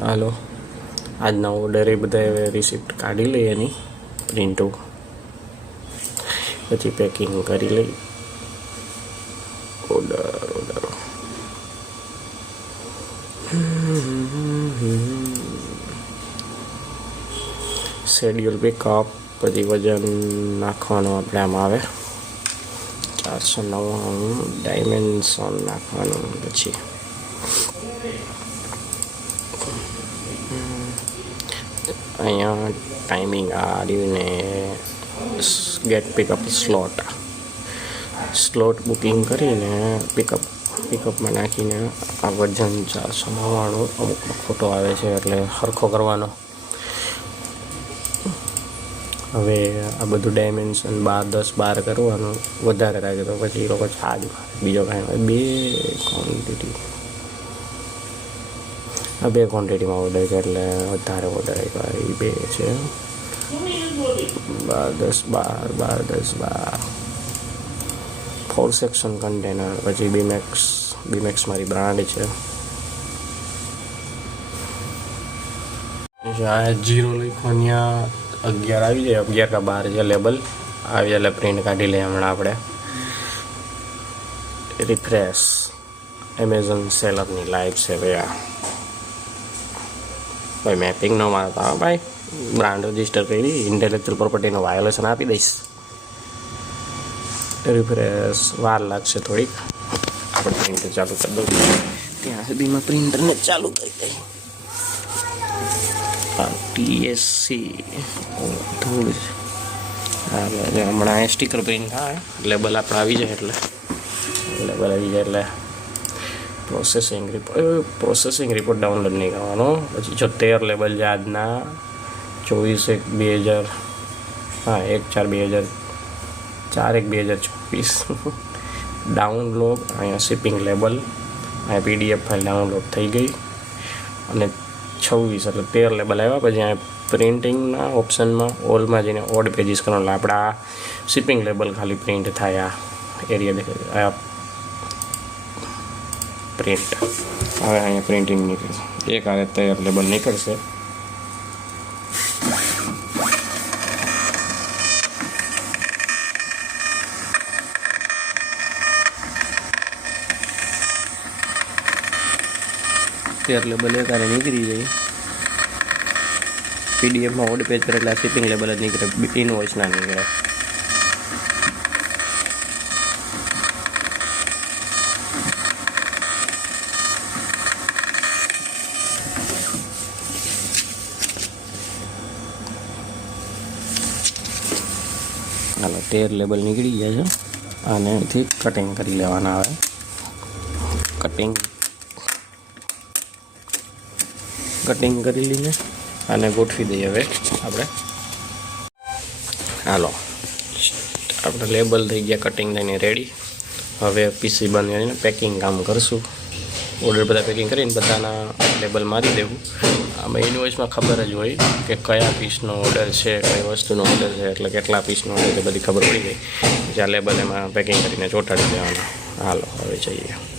હાલો. આજના ઓર્ડર એ બધા રિસિપ્ટ કાઢી લઈએ એની. પ્રિન્ટો પછી પેકિંગ કરી લઈ ઓર્ડર ઓર્ડર શેડ્યુલ પિકઅપ પછી વજન નાખવાનું આપણે આમાં આવે. ચારસો નવ્વાણું ડાયમેન્શન નાખવાનું પછી. અહીંયા ટાઈમિંગ આ રહ્યું ને gate pickup slot slot booking કરીને પિકઅપ પિકઅપમાં નાખીને આ વજન ચારસો અમુક ખોટો આવે છે એટલે સરખો કરવાનો હવે આ બધું ડાયમેન્શન બાર દસ બાર કરવાનું વધારે રાખે તો પછી એ લોકો ચાર્જ બીજો કાંઈ બે ક્વોન્ટિટી આ બે ક્વોન્ટિટીમાં ઓર્ડર છે એટલે વધારે ઓર્ડર આવ્યા એ બે છે. બાર, દસ, બાર બાર, દસ, બાર. ફોર સેક્શન કન્ટેનર પછી બીમેક્સ બીમેક્સ મારી બ્રાન્ડ છે. આ જીરો લખવાની અગિયાર આવી જાય. અગિયાર કા બાર છે લેબલ આવી એટલે પ્રિન્ટ કાઢી લઈએ હમણાં આપણે. રિફ્રેશ એમેઝોન સેલરની લાઈવ છે ભાઈ મેપિંગ ન મારતા હો ભાઈ બ્રાન્ડ રજિસ્ટર કરી ઇન્ટેલેક્ચુઅલ પ્રોપર્ટીનું વાયોલેશન આપી દઈશ રિફ્રેશ વાર લાગશે થોડીક આપણે પ્રિન્ટર ચાલુ કરી દઉં ત્યાં સુધીમાં પ્રિન્ટરને ચાલુ કરી દઈએ ટીએસસી થોડું જ હમણાં સ્ટીકર પ્રિન્ટ થાય. લેબલ આપણે આવી જાય એટલે. લેબલ આવી જાય એટલે. Processing report processing report download નહીં કરવાનો. પછી જો તેર લેબલ છે આજના ચોવીસ એક બે હજાર, હા, એક ચાર બે હજાર, ચાર એક બે હજાર ચોવીસ ડાઉનલોડ અહીંયા શિપિંગ લેબલ અહીંયા પીડીએફ ફાઇલ ડાઉનલોડ થઈ ગઈ. અને છવ્વીસ, એટલે તેર લેબલ આવ્યા. પછી અહીંયા પ્રિન્ટિંગના ઓપ્શનમાં, ઓલમાં જઈને ઓડ પેજીસ કરવાનું. આપણે આ શિપિંગ લેબલ ખાલી પ્રિન્ટ થાય આ એરિયા દેખાય. પ્રિન્ટ હવે અહીંયા પ્રિન્ટિંગ નીકળશે એક આ રીતે લેબલ નીકળશે. તે લેબલ એક હારે નીકળી જાય. પીડીએફમાં ઓડ પેજ પર એટલે શિપિંગ લેબલ જ નીકળે. ઇનવોઇસ ના નીકળે. હાલો તેર લેબલ નીકળી ગયા છે. અને અહીંથી કટિંગ કરી લેવાના આવે. કટિંગ કટિંગ કરી લઈને અને ગોઠવી દઈએ હવે આપણે. હાલો, આપણે લેબલ થઈ ગયા કટિંગ થઈને રેડી હવે પીસી બંધ કરીને પેકિંગ કામ કરશું. ઓર્ડર બધા પેકિંગ કરીને બધાના લેબલ મારી દેવું. આમાં ઇન્વોઇસમાં ખબર જ હોય કે કયા પીસનો ઓર્ડર છે, કઈ વસ્તુનો ઓર્ડર છે, એટલે કેટલા પીસનો ઓર્ડર છે, બધી ખબર પડી ગઈ. જ્યાં લેબલ એમાં પેકિંગ કરીને ચોંટાડી દેવાનું. હાલો, હવે જઈએ.